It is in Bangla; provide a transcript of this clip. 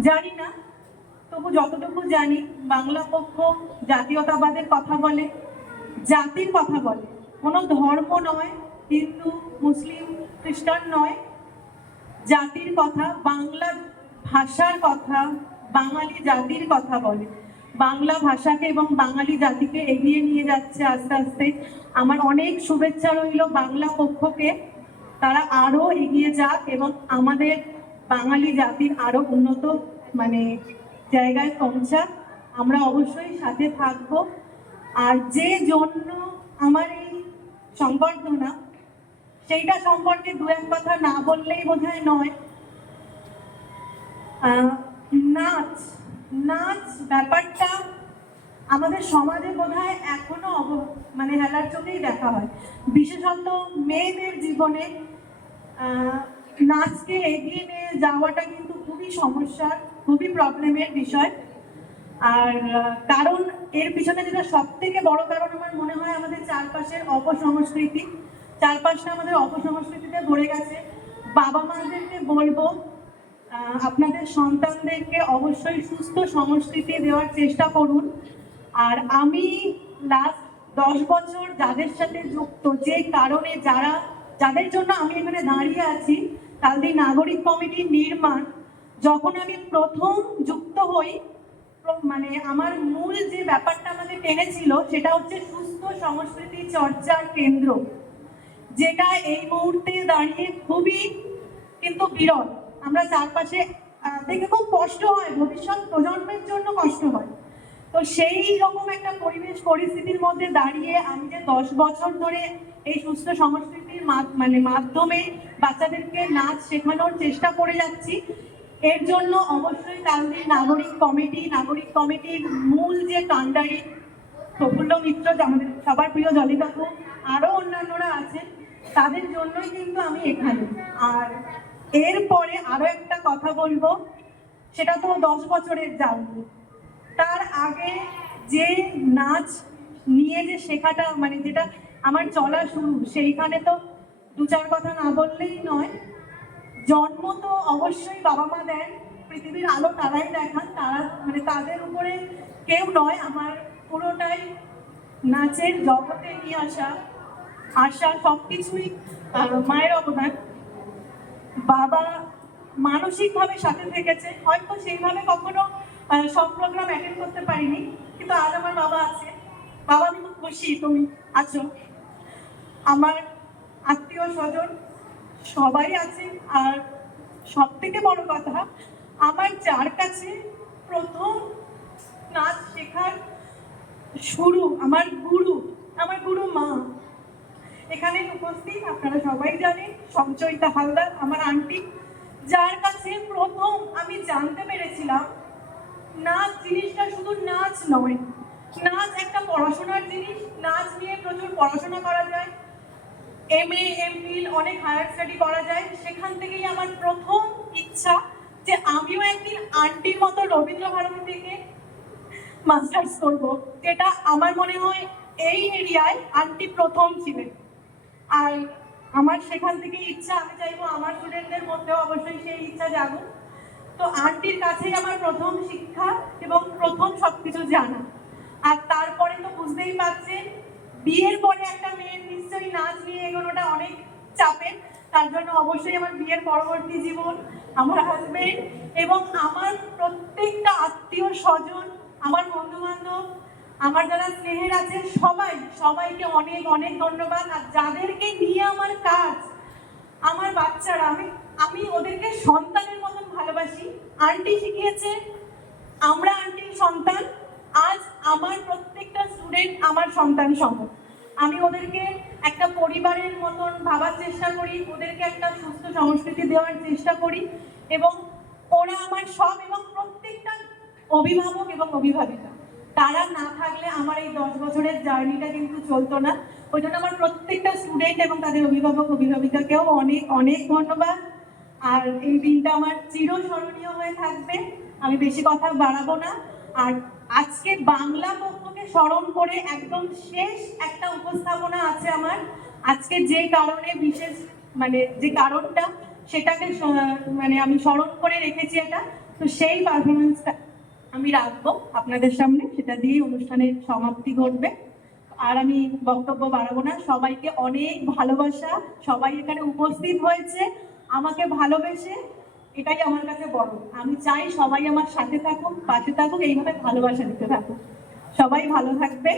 জানি না, তবু যতটুকু জানি বাংলা পক্ষ জাতীয়তাবাদের কথা বলে, জাতির কথা বলে। কোনো ধর্ম নয়, হিন্দু, মুসলিম, খ্রিস্টান নয়। জাতির কথা, বাংলা ভাষার কথা, বাঙালি জাতির কথা বলে। বাংলা ভাষাকে এবং বাঙালি জাতিকে এগিয়ে নিয়ে যাচ্ছে আস্তে আস্তে। আমার অনেক শুভেচ্ছা রইল বাংলা পক্ষকে। তারা আরও এগিয়ে যাক এবং আমাদের বাঙালি জাতির আরও উন্নত মানে জায়গায় পৌঁছাক, আমরা অবশ্যই সাথে থাকব। আর যে জন্য আমার এই সংবর্ধনা, সেইটা সম্পর্কে দু এক কথা না বললেই বোধহয় নয়। নাচ নাচ ব্যাপারটা আমাদের সমাজে বোধহয় এখনও অব- মানে হেলার চোখেই দেখা হয়। বিশেষত মেয়েদের জীবনে নাচকে এগিয়ে নিয়ে যাওয়াটা কিন্তু খুবই সমস্যার খুবই প্রবলেমের বিষয়। আর কারণ এর পিছনে যেটা সব থেকে বড় কারণ আমার মনে হয় আমাদের চারপাশের অপসংস্কৃতি, চারপাশটা আমাদের অপসংস্কৃতিতে ভরে গেছে। বাবা মাদেরকে বলব আপনাদের সন্তানদেরকে অবশ্যই সুস্থ সংস্কৃতি দেওয়ার চেষ্টা করুন। আর আমি লাস্ট দশ বছর যাদের সাথে যুক্ত, যে কারণে যারা যাদের জন্য আমি এখানে দাঁড়িয়ে আছি তালদি নাগরিক কমিটির নির্মাণ, যখন আমি প্রথম যুক্ত হই মানে আমার মূল যে ব্যাপারটা আমাকে টেনেছিল সেটা হচ্ছে সুস্থ সংস্কৃতি চর্চার কেন্দ্র, যেটা এই মুহূর্তে দাঁড়িয়ে খুবই কিন্তু বিরল। আমরা চারপাশে দেখে খুব কষ্ট হয়, ভবিষ্যৎ প্রজন্মের জন্য কষ্ট হয়। তো সেই রকম একটা পরিবেশ, পরিস্থিতির মধ্যে দাঁড়িয়ে আমি যে দশ বছর ধরে এই সুস্থ সংস্কৃতির মা- মানে মাধ্যমে বাচ্চাদেরকে নাচ শেখানোর চেষ্টা করে যাচ্ছি। এর জন্য অবশ্যই তালদি নাগরিক কমিটি, নাগরিক কমিটির মূল যে কাণ্ডারি প্রফুল্ল মিত্র, আমাদের সবার প্রিয় জলি কাকু, আরও অন্যান্যরা আছেন, তাদের জন্যই কিন্তু আমি এখানে। আর এরপরে আরও একটা কথা বলব, সেটা তো দশ বছরের জার্নি তার আগে যে নাচ নিয়ে যে শেখাটা মানে যেটা আমার চলা শুরু। সেইখানে তো দু চার কথা না বললেই নয়। জন্ম তো অবশ্যই বাবা মা দেন, পৃথিবীর আলো তারাই দেখান। তারা মানে তাদের উপরে কেউ নয়, আমার পুরোটাই নাচের জগতে নিয়ে আসা। আশা সব কিছুই মায়ের অবদান। বাবা মানসিকভাবে সাথে থেকেছে। হয়তো সেইভাবে কখনো সব প্রোগ্রাম অ্যাটেন্ড করতে পারিনি, কিন্তু আজ আমার বাবা আছে। বাবা, আমি খুব খুশি, তুমি আছো। আমার আত্মীয় স্বজন সবাই আছে, আর সব থেকে বড় কথা, আমার যার কাছে প্রথম নাচ শেখার শুরু আমার গুরু আমার গুরু মা। এখানে উপস্থিত আপনারা সবাই জানেন, সঞ্চয়িতা হালদার, আমার আন্টি, যার কাছে প্রথম আমি জানতে পেরেছিলাম, নাচ জিনিসটা শুধু নাচ নয়, নাচ একটা পড়াশোনার জিনিস, নাচ নিয়ে প্রচুর পড়াশোনা করা যায়। এম এ এম ফিল অনেক হায়ার স্টাডি করা যায়। সেখান থেকেই আমার প্রথম ইচ্ছা যে আমিও একদিন আন্টির মতো রবীন্দ্র ভারতী থেকে মাস্টার্স করব, যেটা আমার মনে হয় এই এরিয়ায় আন্টি প্রথম ছিলেন। আর আমার সেখান থেকে ইচ্ছা, আমি চাইব আমার স্টুডেন্টদের মধ্যেও অবশ্যই সেই ইচ্ছা জাগুক। তো আন্টির কাছেই আমার প্রথম শিক্ষা এবং প্রথম সবকিছু জানা। আর তারপরে তো বুঝতেই পারছেন বিয়ের পরে একটা মেয়ের নিশ্চয়ই নাচ নিয়ে এগোনোটা অনেক চাপের। তার জন্য অবশ্যই আমার বিয়ের পরবর্তী জীবন, আমার হাজবেন্ড এবং আমার প্রত্যেকটা আত্মীয় স্বজন, আমার বন্ধু বান্ধব আমার যারা স্নেহের আছে, সবাই, সবাইকে অনেক অনেক ধন্যবাদ। আর যাদেরকে নিয়ে আমার কাজ, আমার বাচ্চারা, আমি আমি ওদেরকে সন্তানের মতন ভালোবাসি। আন্টি শিখিয়েছে, আমরা আন্টির সন্তান, আজ আমার প্রত্যেকটা স্টুডেন্ট আমার সন্তান সম আমি ওদেরকে একটা পরিবারের মতন ভাবার চেষ্টা করি, ওদেরকে একটা সুস্থ সংস্কৃতি দেওয়ার চেষ্টা করি এবং ওরা আমার সব এবং প্রত্যেকটা অভিভাবক এবং অভিভাবিকা। তারা না থাকলে আমার এই দশ বছরের জার্নিটা কিন্তু চলতো না। ওই জন্য আমার প্রত্যেকটা স্টুডেন্ট এবং তাদের অভিভাবক, অভিভাবিকাকেও অনেক অনেক ধন্যবাদ। আর এই দিনটা আমার চিরস্মরণীয় হয়ে থাকবে। আমি বেশি কথা বাড়াবো না। আর আজকে বাংলা পক্ষকে স্মরণ করে একদম শেষ একটা উপস্থাপনা আছে আমার। আজকে যে কারণে বিশেষ মানে যে কারণটা, সেটাকে মানে আমি স্মরণ করে রেখেছি এটা। তো সেই পারফরমেন্সটা আমি রাখব আপনাদের সামনে। সেটা দিয়ে অনুষ্ঠানের সমাপ্তি ঘটবে। আর আমি বক্তব্য বাড়াবো না। সবাইকে অনেক ভালোবাসা। সবাই এখানে উপস্থিত হয়েছে। আমাকে ভালোবেসে এটাই আমার কাছে বড়। আমি চাই সবাই আমার সাথে থাকুক, পাশে থাকুক, এইভাবে ভালোবাসা দিতে থাকুক। সবাই ভালো থাকবে।